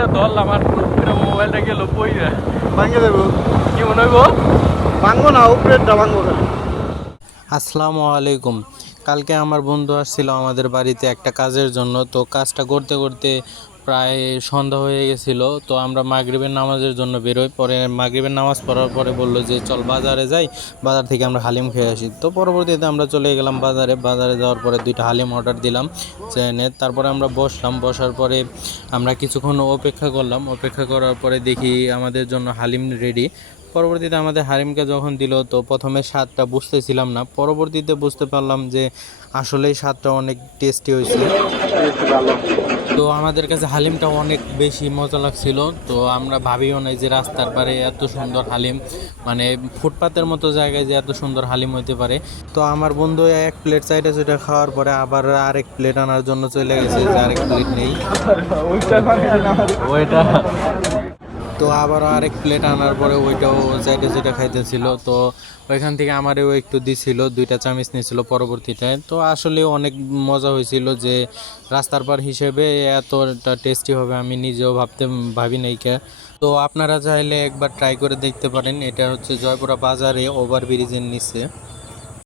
মোবাইলটা দল আমার পুরো মোবাইলটা গেল বইরা ভাঙে দেবো কি মনে হইব ভাঙবো না উপরেরটা ভাঙবো না। আসসালামু আলাইকুম। কালকে আমার বন্ধু আসছিল আমাদের বাড়িতে একটা কাজের জন্য তো কাজটা করতে করতে প্রায় সন্ধ্যা হয়ে গেছিল, তো আমরা মাগরিবের নামাজের জন্য বেরোই। পরে মাগরিবের নামাজ পড়ার পরে বলল যে, চল বাজারে যাই, বাজার থেকে আমরা হালিম খেয়ে আসি। তো পরবর্তীতে আমরা চলে গেলাম বাজারে। বাজারে যাওয়ার পরে দুইটা হালিম অর্ডার দিলাম, চেনে, তারপরে আমরা বসলাম। বসার পরে আমরা কিছুক্ষণ অপেক্ষা করলাম। অপেক্ষা করার পরে দেখি আমাদের জন্য হালিম রেডি পরবর্তীতে আমাদের হারিমকে যখন দিল, তো প্রথমে স্বাদটা বুঝতেছিলাম না। পরবর্তীতে বুঝতে পারলাম যে, আসলেই স্বাদটা অনেক টেস্টি হয়েছে। তো আমাদের কাছে হালিমটা অনেক বেশি মজা লাগছিল। তো আমরা ভাবিও নাই যে রাস্তার পারে এত সুন্দর হালিম মানে ফুটপাতের মতো জায়গায় যে এত সুন্দর হালিম হইতে পারে। তো আমার বন্ধু এক প্লেট চাইটা সেটা খাওয়ার পরে আবার আরেক প্লেট আনার জন্য চলে গেছে যে আরেক প্লেট নেই। ওইটা তো আবার আরেক প্লেট আনার পরে ওইটাও চাইতে যেটা খাইতেছিল, তো ওইখান থেকে আমারও একটু দিছিল, দুইটা চামিচ নিয়েছিল পরবর্তীতে। তো আসলে অনেক মজা হয়েছিল যে রাস্তার পার হিসেবে এতটা টেস্টি হবে আমি নিজেও ভাবতে ভাবি নাই কে। তো আপনারা চাইলে একবার ট্রাই করে দেখতে পারেন, এটা হচ্ছে জয়পুরা বাজারে ওভার ব্রিজের নিচে।